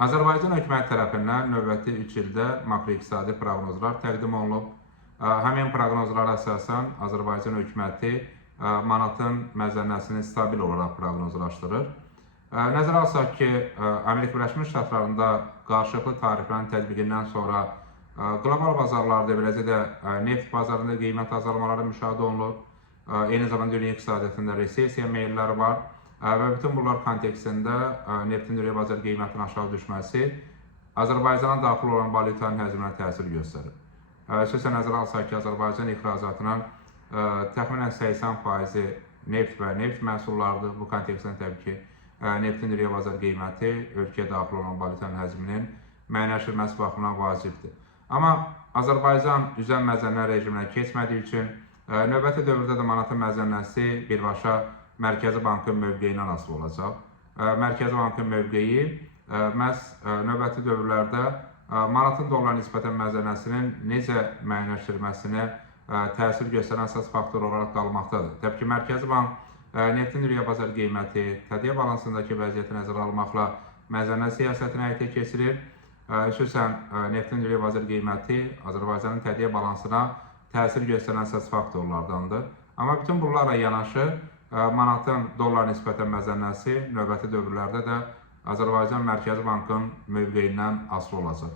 Azərbaycan hökuməti tərəfindən növbəti 3 ildə makroiqtisadi proqnozlar təqdim olunub. Həmin proqnozlara əsasən Azərbaycan hökuməti manatın məzənnəsini stabil olaraq proqnozlaşdırır. Nəzərə alsaq ki, Amerika Birləşmiş Ştatlarında qarşılıqlı tariflərin tətbiqindən sonra qlobal bazarlarda, beləcə də neft bazarında qiymət azalmaları müşahidə olunur. Eyni zamanda dünya iqtisadiyyatında resesiya meylləri var. Və bütün bunlar kontekstində neftin dünya bazar qiymətinin aşağı düşməsi Azərbaycana daxil olan valyutanın həcminə təsir göstərir. Xüsusən nəzərə alsaq ki, Azərbaycan ixracatının təxminən 80% neft və neft məhsullarıdır. Bu kontekstdə təbii ki, neftin dünya bazar qiyməti ölkəyə daxil olan valyutanın həcminin müəyyənləşdirilməsi baxımından vacibdir. Amma Azərbaycan üzən məzənnə rejiminə keçmədiyi üçün növbəti dövrdə də manatın məzənnəsi birbaşa Mərkəzi Bankın mövqeyindən asılı olacaq. Mərkəzi Bankın mövqeyi məhz növbəti dövrlərdə manatın dollara nisbətən məzənnəsinin necə müəyyənləşdirilməsinə təsir göstərən əsas faktor olaraq qalmaqdadır. Təbii ki, Mərkəzi Bank neftin dünya bazar qiyməti, tədqiq balansındakı vəziyyəti nəzərə almaqla məzənnə siyasətini həyata keçirir. Xüsusən neftin dünya bazar qiyməti Azərbaycanın tədqiq balansına təsir göstərən əsas faktorlardandır. Amma bütün bunlarla yanaşı, manatın dollara nisbətən məzənnəsi növbəti dövrlərdə də Azərbaycan Mərkəzi Bankın mövqeyindən asılı olacaq.